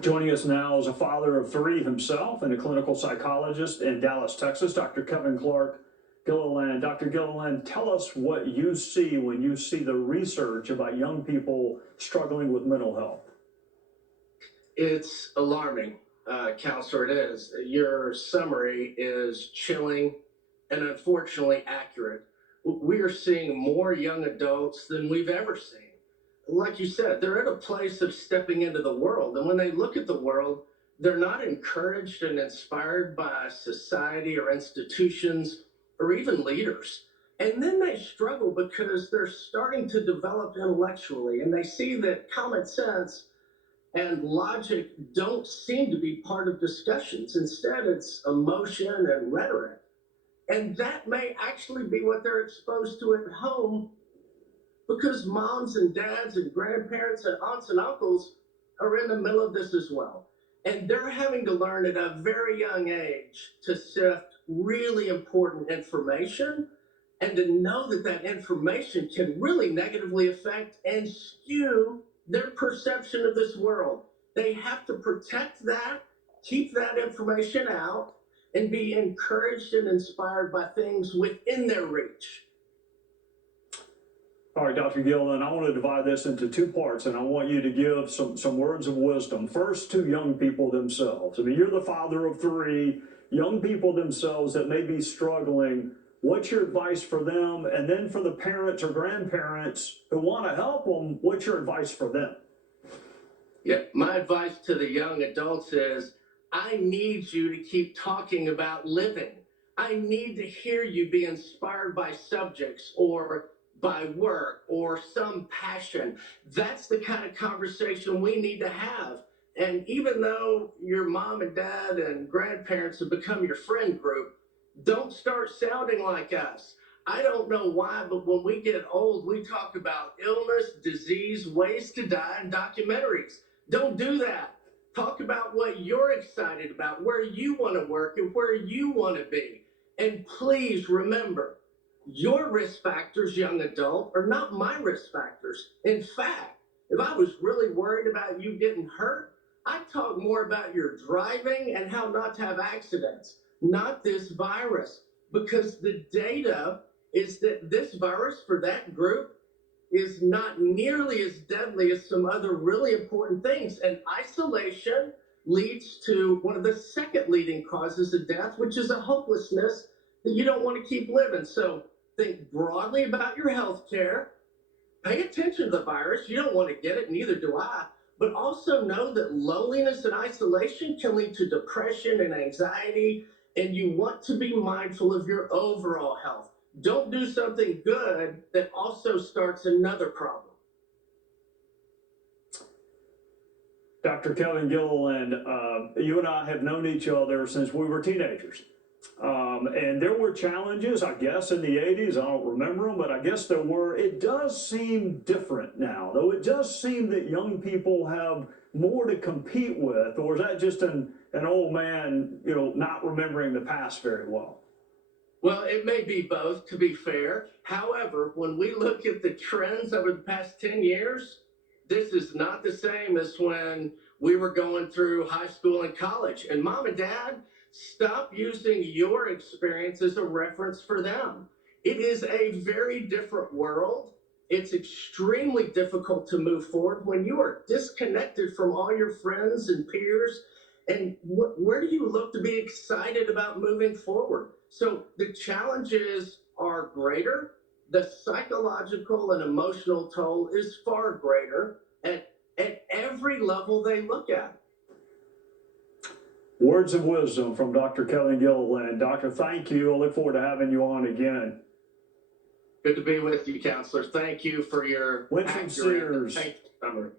Joining us now is a father of three himself and a clinical psychologist in Dallas, Texas, Dr. Kevin Clark Gilliland. Dr. Gilliland, tell us what you see when you see the research about young people struggling with mental health. It's alarming, Counselor. It is. Your summary is chilling and unfortunately accurate. We are seeing more young adults than we've ever seen. Like you said, they're at a place of stepping into the world. And when they look at the world, they're not encouraged and inspired by society or institutions or even leaders. And then they struggle because they're starting to develop intellectually and they see that common sense and logic don't seem to be part of discussions. Instead, it's emotion and rhetoric. And that may actually be what they're exposed to at home because moms and dads and grandparents and aunts and uncles are in the middle of this as well. And they're having to learn at a very young age to sift really important information and to know that that information can really negatively affect and skew their perception of this world. They have to protect that, keep that information out, and be encouraged and inspired by things within their reach. All right, Dr. Gilliland, I want to divide this into two parts, and I want you to give some words of wisdom. First, to young people themselves. I mean, you're the father of three, young people themselves that may be struggling. What's your advice for them? And then for the parents or grandparents who want to help them, what's your advice for them? Yeah, my advice to the young adults is I need you to keep talking about living. I need to hear you be inspired by subjects or by work or some passion. That's the kind of conversation we need to have. And even though your mom and dad and grandparents have become your friend group, don't start sounding like us. I don't know why, but when we get old, we talk about illness, disease, ways to die in documentaries. Don't do that. Talk about what you're excited about, where you want to work and where you want to be. And please remember, your risk factors, young adult, are not my risk factors. In fact, if I was really worried about you getting hurt, I'd talk more about your driving and how not to have accidents, not this virus, because the data is that this virus for that group is not nearly as deadly as some other really important things. And isolation leads to one of the second leading causes of death, which is a hopelessness that you don't want to keep living. So think broadly about your health care. Pay attention to the virus. You don't want to get it, neither do I. But also know that loneliness and isolation can lead to depression and anxiety, and you want to be mindful of your overall health. Don't do something good that also starts another problem. Dr. Kevin Gilliland, you and I have known each other since we were teenagers. And there were challenges, I guess, in the 80s. I don't remember them, but I guess there were. It does seem different now, though. It does seem that young people have more to compete with, or is that just an old man, not remembering the past very well? Well, it may be both, to be fair. However, when we look at the trends over the past 10 years, this is not the same as when we were going through high school and college. And mom and dad, stop using your experience as a reference for them. It is a very different world. It's extremely difficult to move forward when you are disconnected from all your friends and peers. And where do you look to be excited about moving forward? So the challenges are greater. The psychological and emotional toll is far greater at every level they look at. Words of wisdom from Dr. Kevin Gilliland. Doctor, thank you. I look forward to having you on again. Good to be with you, Counselor. Thank you for your Winston Sears. Thank you.